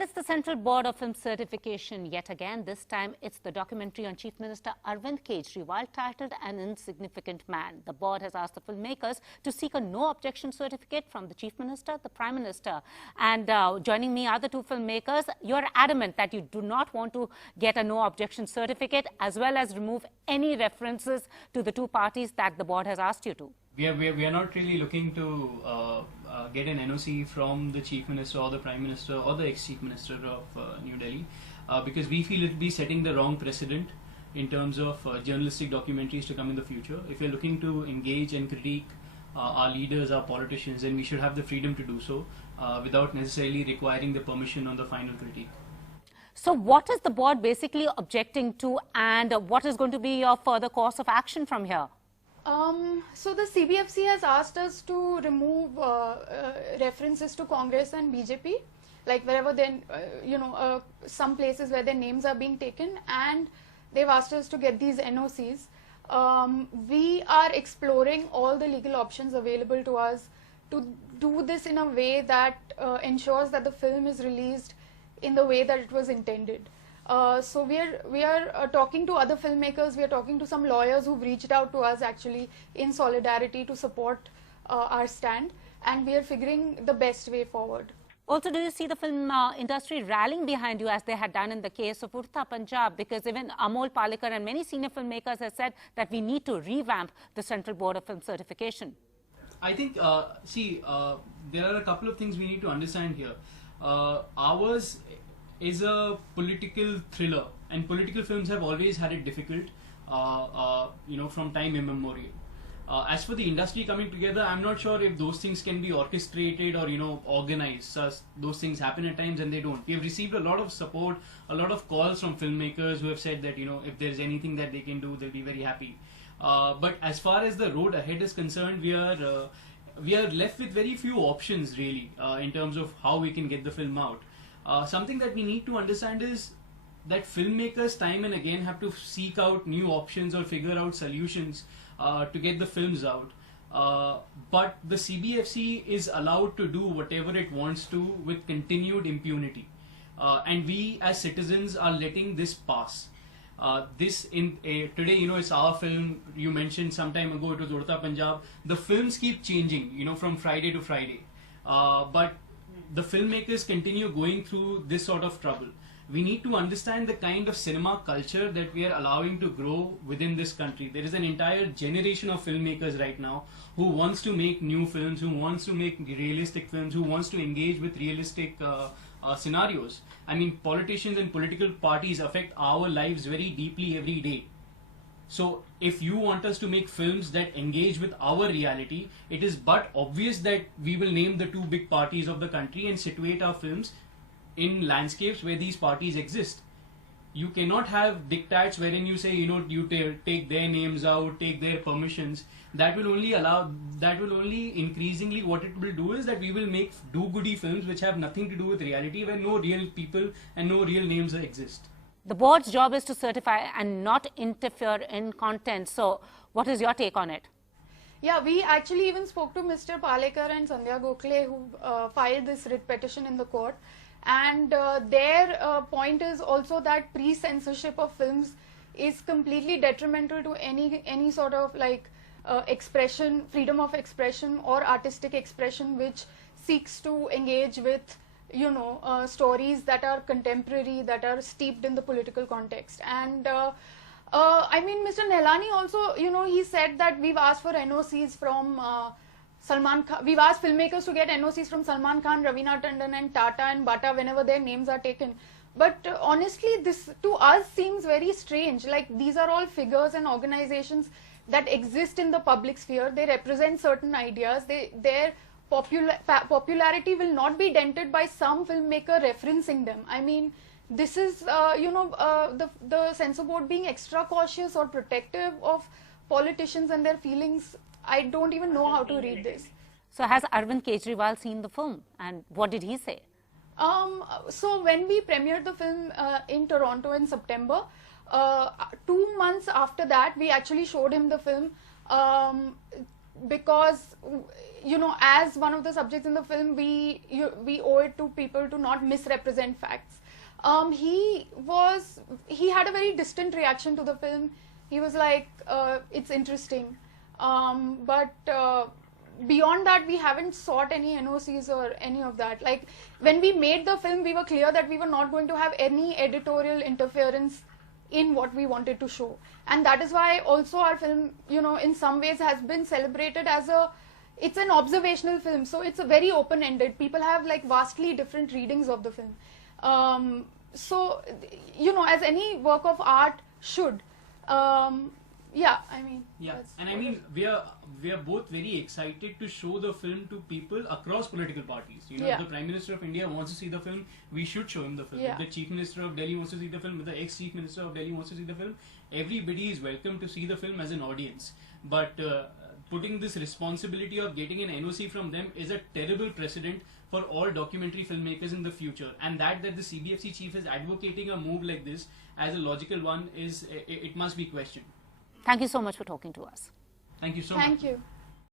Well, it's the Central Board of Film Certification yet again. This time, it's the documentary on Chief Minister Arvind Kejriwal titled An Insignificant Man. The board has asked the filmmakers to seek a no-objection certificate from the Chief Minister, the Prime Minister. And joining me are the two filmmakers. You're adamant that you do not want to get a no-objection certificate as well as remove any references to the two parties that the board has asked you to. We are not really looking to get an NOC from the Chief Minister or the Prime Minister or the ex-Chief Minister of New Delhi because we feel it will be setting the wrong precedent in terms of journalistic documentaries to come in the future. If you're looking to engage and critique our leaders, our politicians, then we should have the freedom to do so without necessarily requiring the permission on the final critique. So what is the board basically objecting to, and what is going to be your further course of action from here? So the CBFC has asked us to remove references to Congress and BJP, like wherever then, some places where their names are being taken, and they've asked us to get these NOCs. We are exploring all the legal options available to us to do this in a way that ensures that the film is released in the way that it was intended. So we are talking to other filmmakers, we are talking to some lawyers who've reached out to us actually in solidarity to support our stand, and we are figuring the best way forward. Also, do you see the film industry rallying behind you as they had done in the case of Urta Punjab? Because even Amol Palekar and many senior filmmakers have said that we need to revamp the Central Board of Film Certification. I think, there are a couple of things we need to understand here. Ours is a political thriller, and political films have always had it difficult, from time immemorial. As for the industry coming together, I'm not sure if those things can be orchestrated or, organized. Those things happen at times and they don't. We have received a lot of support, a lot of calls from filmmakers who have said that, if there's anything that they can do, they'll be very happy. But as far as the road ahead is concerned, we are left with very few options really, in terms of how we can get the film out. Something that we need to understand is that filmmakers time and again have to seek out new options or figure out solutions to get the films out. But the CBFC is allowed to do whatever it wants to with continued impunity. And we as citizens are letting this pass. Today, it's our film. You mentioned some time ago it was Urta Punjab. The films keep changing, from Friday to Friday. But the filmmakers continue going through this sort of trouble. We need to understand the kind of cinema culture that we are allowing to grow within this country. There is an entire generation of filmmakers right now who wants to make new films, who wants to make realistic films, who wants to engage with realistic scenarios. I mean, politicians and political parties affect our lives very deeply every day. So if you want us to make films that engage with our reality, it is but obvious that we will name the two big parties of the country and situate our films in landscapes where these parties exist. You cannot have diktats wherein you say, you take their names out, take their permissions. That will only increasingly what it will do is that we will make do-goody films which have nothing to do with reality, where no real people and no real names exist. The board's job is to certify and not interfere in content. So what is your take on it? Yeah, we actually even spoke to Mr. Palekar and Sandhya Gokhale, who filed this writ petition in the court. And their point is also that pre-censorship of films is completely detrimental to any sort of expression, freedom of expression or artistic expression which seeks to engage with stories that are contemporary, that are steeped in the political context. And I mean, Mr. Nehlani also, he said that we've asked for NOCs from Salman Khan. We've asked filmmakers to get NOCs from Salman Khan, Raveena Tandon and Tata and Bata whenever their names are taken. But honestly, this to us seems very strange. Like, these are all figures and organizations that exist in the public sphere. They represent certain ideas. Their popularity will not be dented by some filmmaker referencing them. I mean, this is, the censor board being extra cautious or protective of politicians and their feelings. I don't even know how to read this. So has Arvind Kejriwal seen the film, and what did he say? So when we premiered the film in Toronto in September, 2 months after that, we actually showed him the film. because, you know, as one of the subjects in the film, we owe it to people to not misrepresent facts. He had a very distant reaction to the film. He was like, it's interesting. But beyond that, we haven't sought any NOCs or any of that. Like, when we made the film, we were clear that we were not going to have any editorial interference in what we wanted to show. And that is why also our film, you know, in some ways has been celebrated as it's an observational film. So it's a very open-ended. People have like vastly different readings of the film. So, you know, as any work of art should. Yeah, I mean. Yeah, and I mean, we are both very excited to show the film to people across political parties. You know, if the Prime Minister of India wants to see the film, we should show him the film. If the Chief Minister of Delhi wants to see the film, if the ex-Chief Minister of Delhi wants to see the film, everybody is welcome to see the film as an audience. But putting this responsibility of getting an NOC from them is a terrible precedent for all documentary filmmakers in the future. And that the CBFC chief is advocating a move like this as a logical one it must be questioned. Thank you so much for talking to us. Thank you so much. Thank you.